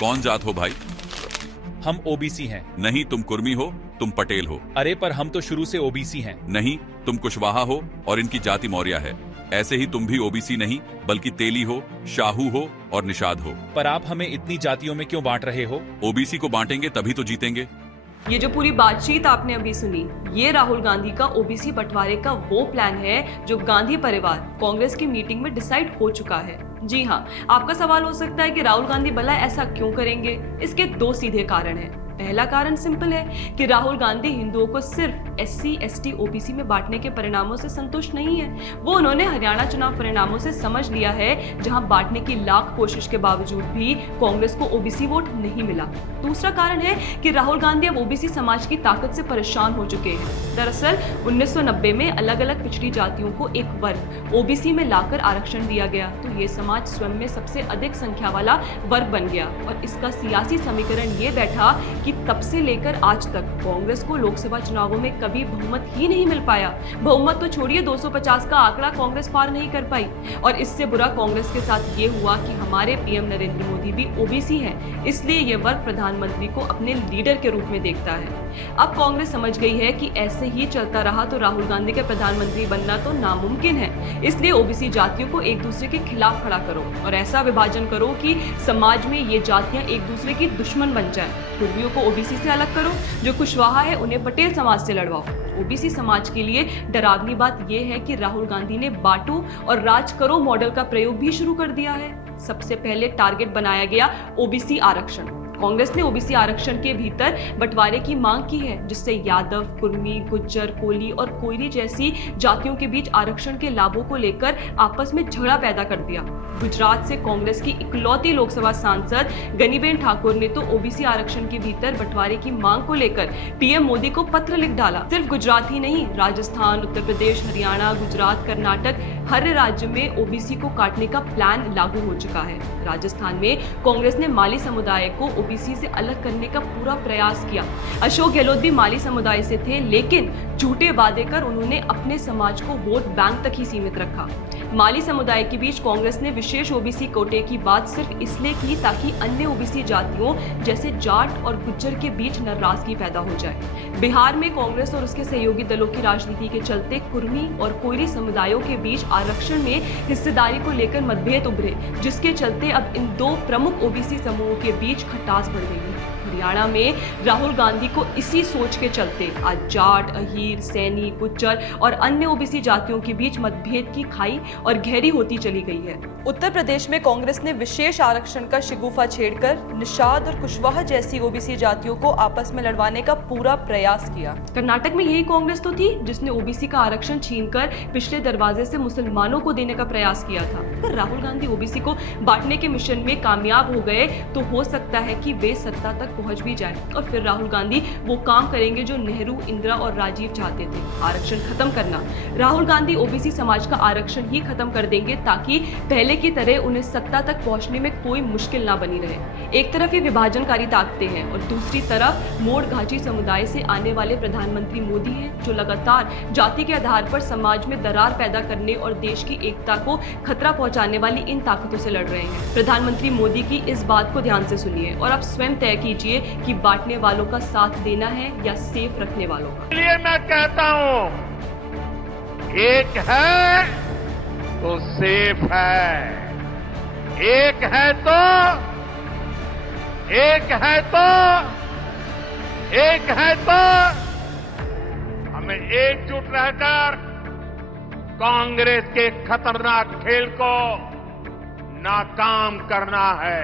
कौन जात हो भाई? हम ओबीसी हैं। नहीं, तुम कुर्मी हो, तुम पटेल हो। अरे पर हम तो शुरू से ओबीसी हैं। नहीं, तुम कुशवाहा हो और इनकी जाति मौर्य है। ऐसे ही तुम भी ओबीसी नहीं बल्कि तेली हो, शाहू हो और निषाद हो। पर आप हमें इतनी जातियों में क्यों बांट रहे हो? ओबीसी को बांटेंगे तभी तो जीतेंगे। ये जो पूरी बातचीत आपने अभी सुनी, ये राहुल गांधी का ओबीसी बंटवारे का वो प्लान है जो गांधी परिवार कांग्रेस की मीटिंग में डिसाइड हो चुका है। जी हाँ, आपका सवाल हो सकता है कि राहुल गांधी भला ऐसा क्यों करेंगे? इसके दो सीधे कारण हैं। पहला कारण सिंपल है कि राहुल गांधी हिंदुओं को सिर्फ एससी, एसटी, ओबीसी में बांटने के परिणामों से संतुष्ट नहीं है। वो उन्होंने हरियाणा चुनाव परिणामों से समझ लिया है, जहां बांटने की लाख कोशिश के बावजूद भी कांग्रेस को ओबीसी वोट नहीं मिला। दूसरा कारण है कि राहुल गांधी अब ओबीसी समाज की ताकत से परेशान हो चुके हैं। दरअसल 1990 में अलग अलग पिछड़ी जातियों को एक वर्ग ओबीसी में लाकर आरक्षण दिया गया, तो ये समाज स्वयं में सबसे अधिक संख्या वाला वर्ग बन गया और इसका सियासी समीकरण ये बैठा कि तब से लेकर आज तक कांग्रेस को लोकसभा चुनावों में कभी बहुमत ही नहीं मिल पाया। बहुमत तो छोड़िए, 250 का आंकड़ा कांग्रेस पार नहीं कर पाई। और इससे बुरा कांग्रेस के साथ ये हुआ कि हमारे पीएम नरेंद्र मोदी भी ओबीसी हैं, इसलिए ये वर्ग प्रधानमंत्री को अपने लीडर के रूप में देखता है। अब कांग्रेस समझ गई है कि ऐसे ही चलता रहा तो राहुल गांधी के प्रधानमंत्री बनना तो नामुमकिन है। इसलिए ओबीसी जातियों को एक दूसरे के खिलाफ खड़ा करो और ऐसा विभाजन करो कि समाज में ये जातियां एक दूसरे की दुश्मन बन जाएं। कुर्मियों को ओबीसी से अलग करो, जो कुशवाहा है उन्हें पटेल समाज से लड़वाओ। ओबीसी समाज के लिए डरावनी बात यह है कि राहुल गांधी ने बांटो और राज करो मॉडल का प्रयोग भी शुरू कर दिया है। सबसे पहले टारगेट बनाया गया ओबीसी आरक्षण। कांग्रेस ने ओबीसी आरक्षण के भीतर बंटवारे की मांग की है, जिससे यादव, कुर्मी, गुज्जर, कोली और कोयरी जैसी जातियों के बीच आरक्षण के लाभों को लेकर आपस में झगड़ा पैदा कर दिया। गुजरात से कांग्रेस की इकलौती लोकसभा सांसद गनीबेन ठाकुर ने तो ओबीसी आरक्षण के भीतर बंटवारे की मांग को लेकर पीएम मोदी को पत्र लिख डाला। सिर्फ गुजरात ही नहीं, राजस्थान, उत्तर प्रदेश, हरियाणा, गुजरात, कर्नाटक, हर राज्य में ओबीसी को काटने का प्लान लागू हो चुका है। राजस्थान में कांग्रेस ने माली समुदाय को ओबीसी से अलग करने का पूरा प्रयास किया। अशोक गहलोत भी माली समुदाय से थे, लेकिन झूठे वादे कर उन्होंने अपने समाज को वोट बैंक तक ही सीमित रखा। माली समुदाय के बीच कांग्रेस ने विशेष ओबीसी कोटे की बात सिर्फ इसलिए की ताकि अन्य ओबीसी जातियों जैसे जाट और गुज्जर के बीच नाराजगी पैदा हो जाए। बिहार में कांग्रेस और उसके सहयोगी दलों की राजनीति के चलते कुर्मी और कोयरी समुदायों के बीच आरक्षण में हिस्सेदारी को लेकर मतभेद उभरे, जिसके चलते अब इन दो प्रमुख ओबीसी समूहों के बीच खटास बढ़ गई है। हरियाणा में राहुल गांधी को इसी सोच के चलते आज जाट, अहीर, सैनी, गुज्जर और अन्य ओबीसी जातियों के बीच मतभेद की खाई और गहरी होती चली गई है। उत्तर प्रदेश में कांग्रेस ने विशेष आरक्षण का शिगुफा छेड़कर निषाद और कुशवाहा जैसी ओबीसी जातियों को आपस में लड़वाने का पूरा प्रयास किया। कर्नाटक में यही कांग्रेस तो थी जिसने ओबीसी का आरक्षण छीनकर पिछले दरवाजे से मुसलमानों को देने का प्रयास किया था। अगर राहुल गांधी ओबीसी को बांटने के मिशन में कामयाब हो गए तो हो सकता है कि वे सत्ता तक पहुंच भी जाए और फिर राहुल गांधी वो काम करेंगे जो नेहरू, इंदिरा और राजीव चाहते थे, आरक्षण खत्म करना। राहुल गांधी ओबीसी समाज का आरक्षण ही खत्म कर देंगे ताकि पहले की तरह उन्हें सत्ता तक पहुंचने में कोई मुश्किल ना बनी रहे। एक तरफ ये विभाजनकारी ताकतें हैं और दूसरी तरफ मोड़ घाटी समुदाय से आने वाले प्रधानमंत्री मोदी हैं, जो लगातार जाति के आधार पर समाज में दरार पैदा करने और देश की एकता को खतरा पहुंचाने वाली इन ताकतों से लड़ रहे हैं। प्रधानमंत्री मोदी की इस बात को ध्यान से सुनिए और आप स्वयं तय कीजिए कि बांटने वालों का साथ देना है या सेफ रखने वालों का। इसलिए मैं कहता हूं, एक है तो सेफ है, एक है तो हमें एकजुट रहकर कांग्रेस के खतरनाक खेल को नाकाम करना है।